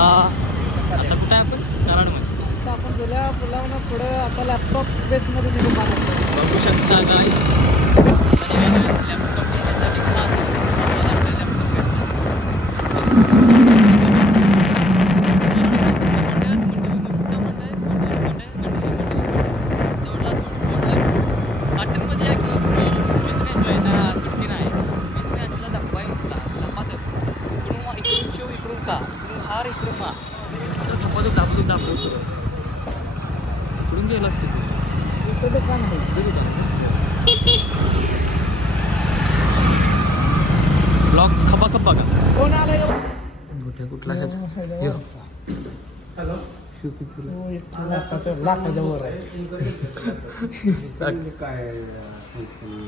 आता कुठे आहे आपण कराडमध्ये आपण गेल्या पुलावनं पुढे आता लॅपटॉप बेसमध्ये निघून बघू शकता काय लॅपटॉप घेण्यासाठी खास इकडून गेला असते दुकान आहे ब्लॉक खपा खपा का कोण आलाय कुठे कुठला घ्यायचा हॅलो लाखाच्या वर आहे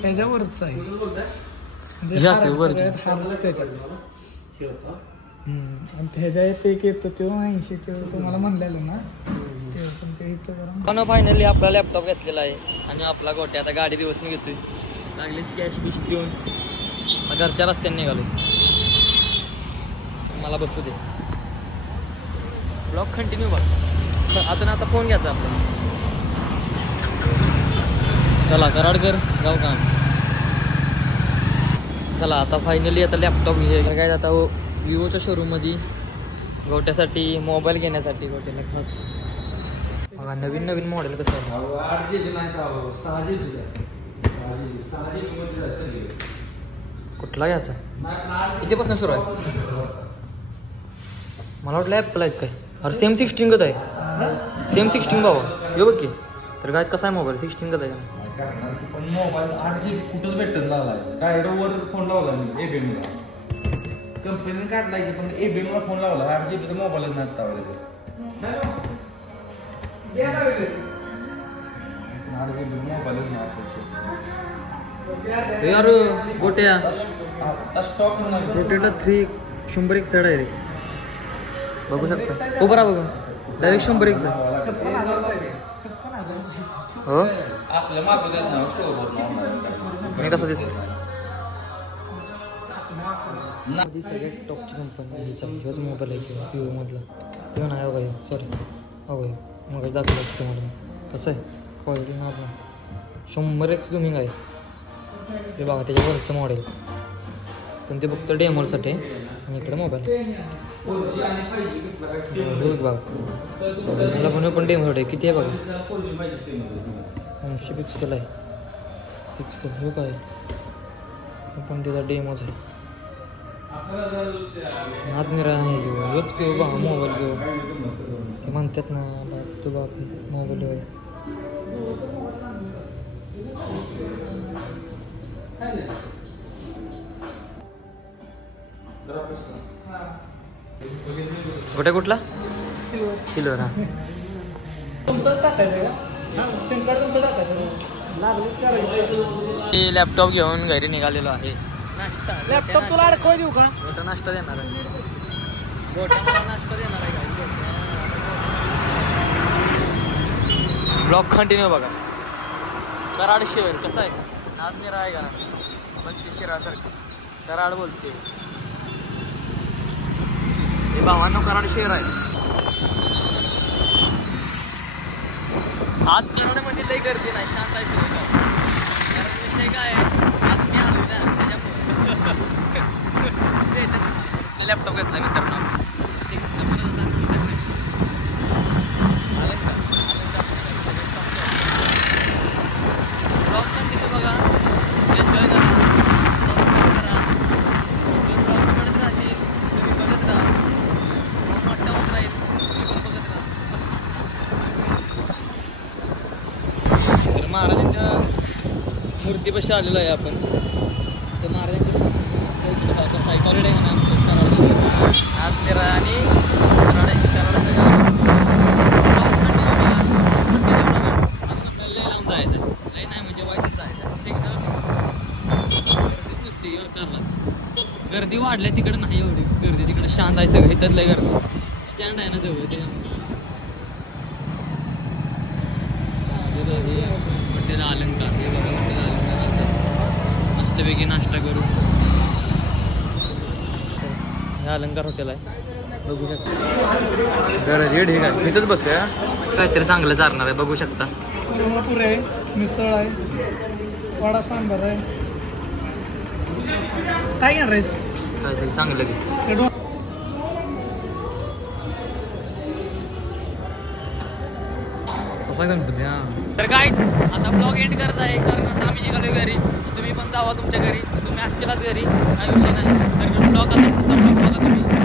त्याच्यावरच आहे आणि ह्याच्या एक येतो तेव्हा 80 तेव्हा तुम्हाला म्हणलेलं ना तेव्हा पण ते इथं फायनली आपला लॅपटॉप घेतलेला आहे आणि आपला गोट्या आता गाडी दिवस घेतोय लागलीच कॅश बिश देऊन घरच्या रस्त्याने निघालो मला बसू दे ब्लॉग कंटिन्यू बघ आता फोन घ्यायचा आपला चला कराडकर जाऊ का चला आता फायनली आता लॅपटॉप घे काय आता विवोच्या शोरूममध्ये गोट्यासाठी मोबाईल घेण्यासाठी गोट्याला खास बघा नवीन नवीन मॉडेल कसं आहे 8GB नाही 6GB कुठला घ्यायचा कितीपासून सुरू आहे मला वाटलं ॲपल आहेत काय अरे सेम 16 गत आहे सेम 16 बाबा यो बघ की तर काय कसा आहे मोबाईल 16 गत आहे पण मोबाईल 8GB कुठंच भेटत लागला डायरेक्ट वर फोन लावला मी एबीएमला कंपनीने काढला की पण एबीएमला फोन लावला 8GB तर मोबाईलच नाही अवेलेबल 8GB मोबाईलच नाही असेल यार गोट्या आता स्टॉक रोटेटा 3 100 साईड आहे रे बघू शकता उभं राहा बघा डायरेक्ट 100 हो आपल्या मागवतात ना स्टोअरवर मी कसं दिसत सगळ्यात टॉपची कंपनी ह्याचा ह्योच मोबाईल आहे किंवा विवो मधला किंवा नाही हो सॉरी हो मग दाखवलं तुम्हाला कसं आहे क्वालिटी नाच ना 100x झुमिंग आहे ते बघा त्याच्यावरचं मॉडेल पण ते फक्त डेमोसाठी आणि इकडे मोबाईल बघा मला पण डेमोसाठी आहे किती आहे बघा 80 पिक्सेल आहे पिक्सेल हो काय पण त्याचा डेमोच आहे नात निरा आहे रोज घेऊ बा मोबाईल घेऊ ते म्हणतात ना तू बाप मोबाईल घेऊ कुठे कुठला सिल्वर हा लॅपटॉप घेऊन घरी निघालेलो आहे लॅपटॉप तुला अडकवा देऊ का गोटा नाश्ता देणार आहे गोटा मला नाश्ता देणार आहे ब्लॉग कंटिन्यू बघा कराड शहर कसं आहे नाद निरा आहे का पण ते शिरासारखं कराड बोलते हे भावांनो कराड शहर आहे आज कराडमध्ये लई गर्दी नाही शांत आहे फिरायला कारण विषय काय आहे आज मी आलो ना त्याच्यामुळे लॅपटॉप घेतला मित्रांनो ब्लॉग कंटिन्यू बघा एन्जॉय करा ब्लॉग पडत राहतील तुम्ही बघत राहा मोठा होत राहील तुम्ही पण बघत राहा तर महाराजांच्या मूर्तीपाशी आलेलो आहे आपण तर महाराजांच्या सायकॉलिड आहे ना आज तेरा आणि आपल्याला लय लावून जायचं लय नाही म्हणजे वाईटच जायचं सिग्नल गर्दीच नसते गर्दी वाढल्या तिकडे नाही एवढी गर्दी तिकडे शांत आहे सगळं इथं लय गर्दी स्टँड आहे ना जवळ ते हॉटेल अलंकार हे बघा हॉटेल अलंकार मस्तपैकी नाश्ता करू हे अलंकार हॉटेल आहे बघू शकता गरज हे ठीक आहे इथंच बसूया काहीतरी चांगलं चालणार आहे बघू शकता पुरे आहे मिसळ आहे वडा सांबार आहे काय घेणार आहेस काहीतरी चांगलं घे तर गाईज आता ब्लॉग एंड करत आहे कारण आता आम्ही निघालो घरी तुम्ही पण जावा तुमच्या घरी तुम्ही असतीलच घरी काही विषय नाही तर ब्लॉग आता पुढचा ब्लॉग बघा तुम्ही